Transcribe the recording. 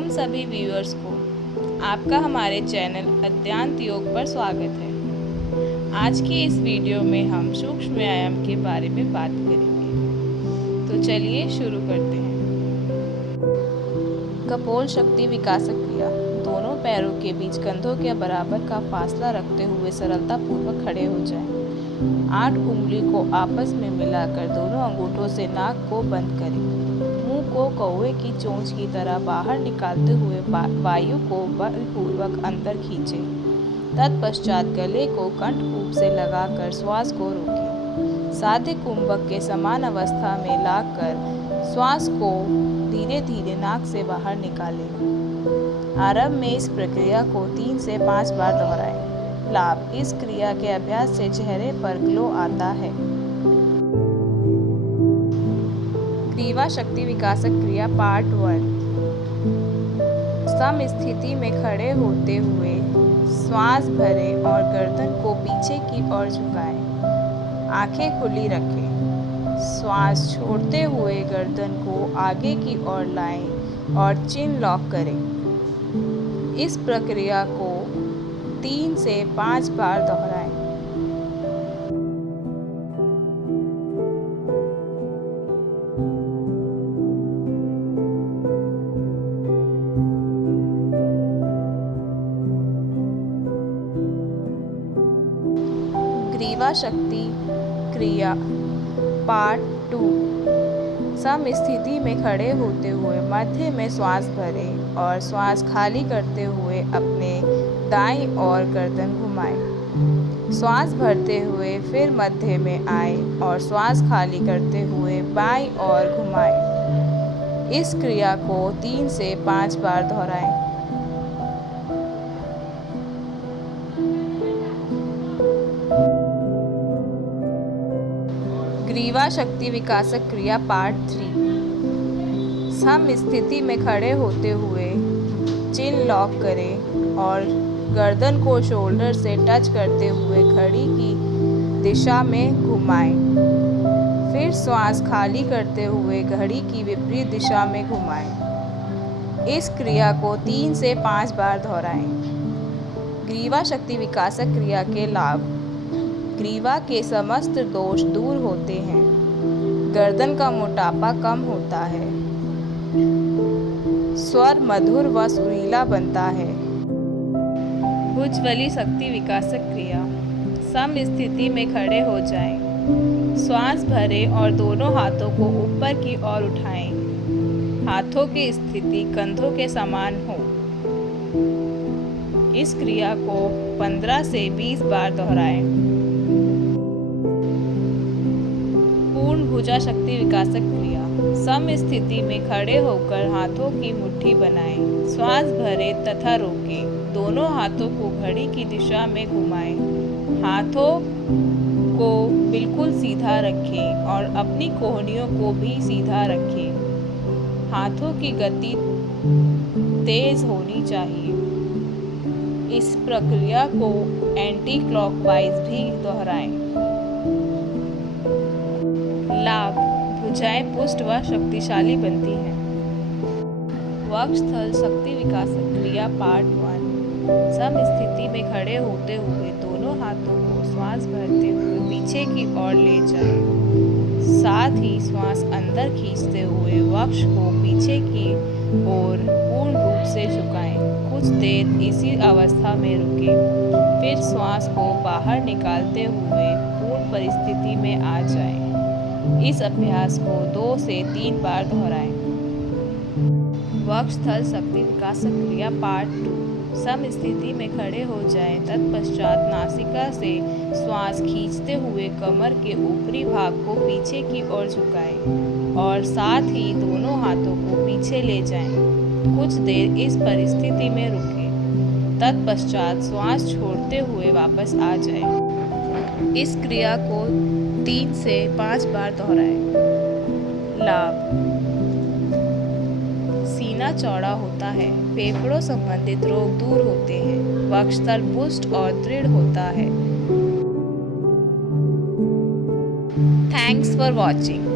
ओम सभी व्यूअर्स को आपका हमारे चैनल अद्यांत योग पर स्वागत है। आज की इस वीडियो में हम सूक्ष्म व्यायाम के बारे में बात करेंगे। तो चलिए शुरू करते हैं। कपोल शक्ति विकासक क्रिया। दोनों पैरों के बीच कंधों के बराबर का फासला रखते हुए सरलता पूर्वक खड़े हो जाएं। 8 उंगली को आपस में मिलाकर दोनों अंगूठों से नाक को बंद करें। मुंह को कौवे की चोंच की तरह बाहर निकालते हुए वायु को बलपूर्वक अंदर खींचें। तत्पश्चात गले को कंठकूप से लगाकर श्वास को रोकें। साध्य कुंभक के समान अवस्था में लाकर श्वास को धीरे धीरे नाक से बाहर निकालें। आरंभ में इस प्रक्रिया को 3 से 5 बार दोहराएं। लाभ: इस क्रिया के अभ्यास से चेहरे पर ग्लो आता है। ग्रीवा शक्ति विकासक क्रिया पार्ट 1। सम स्थिति में खड़े होते हुए श्वास भरें और गर्दन को पीछे की ओर झुकाएं। आंखें खुली रखें। श्वास छोड़ते हुए गर्दन को आगे की ओर लाएं और चिन लॉक करें। इस प्रक्रिया को 3 से 5 बार दोहराएं। ग्रीवा शक्ति क्रिया पार्ट 2। सम स्थिति में खड़े होते हुए मध्य में श्वास भरें और श्वास खाली करते हुए अपने दाईं ओर गर्दन घुमाएं। श्वास भरते हुए फिर मध्य में आएं और श्वास खाली करते हुए बाईं ओर घुमाएं। इस क्रिया को 3 से 5 बार दोहराएं। ग्रीवा शक्ति विकासक क्रिया पार्ट 3। सम स्थिति में खड़े होते हुए चिन लॉक करें और गर्दन को शोल्डर से टच करते हुए घड़ी की दिशा में घुमाएं। फिर श्वास खाली करते हुए घड़ी की विपरीत दिशा में घुमाएं। इस क्रिया को 3 से 5 बार दोहराएं। ग्रीवा शक्ति विकासक क्रिया के लाभ: ग्रीवा के समस्त दोष दूर होते हैं। गर्दन का मोटापा कम होता है। स्वर मधुर व सुरीला बनता है। भुजबली शक्ति विकासक क्रिया। सम स्थिति में खड़े हो जाएं। श्वास भरें और दोनों हाथों को ऊपर की ओर उठाएं। हाथों की स्थिति कंधों के समान हो। इस क्रिया को 15 से 20 बार दोहराएं। पूर्ण भुजा शक्ति विकासक क्रिया। सम स्थिति में खड़े होकर हाथों की मुट्ठी बनाएं। श्वास भरें तथा रोकें। दोनों हाथों को घड़ी की दिशा में घुमाएं। हाथों को बिल्कुल सीधा रखें और अपनी कोहनियों को भी सीधा रखें। हाथों की गति तेज होनी चाहिए। इस प्रक्रिया को एंटी क्लॉकवाइज भी दोहराएं। लाभ: भुजाएं पुष्ट व शक्तिशाली बनती हैं। वक्षस्थल शक्ति विकासक क्रिया पार्ट 1। सम स्थिति में खड़े होते हुए दोनों हाथों को श्वास भरते हुए पीछे की ओर ले जाएं। साथ ही श्वास अंदर खींचते हुए वक्ष को पीछे की ओर पूर्ण रूप से झुकाएं। कुछ देर इसी अवस्था में रुकें। फिर श्वास को बाहर निकालते हुए पूर्ण परिस्थिति में आ जाएं। इस अभ्यास को 2 से 3 बार दोहराएं। वक्षस्थल शक्ति विकासक क्रिया पार्ट 2। सम स्थिति में खड़े हो जाएं। तत्पश्चात नासिका से श्वास खींचते हुए कमर के ऊपरी भाग को पीछे की ओर झुकाएं और साथ ही दोनों हाथों को पीछे ले जाएं। कुछ देर इस परिस्थिति में रुकें। तत्पश्चात श्वास छोड़ते हुए वापस आ जाएं। इस क्रिया को 3 से 5 बार दोहराएं। लाभ: सीना चौड़ा होता है। फेफड़ों संबंधित रोग दूर होते हैं। वक्षस्थल पुष्ट और दृढ़ होता है। Thanks for watching.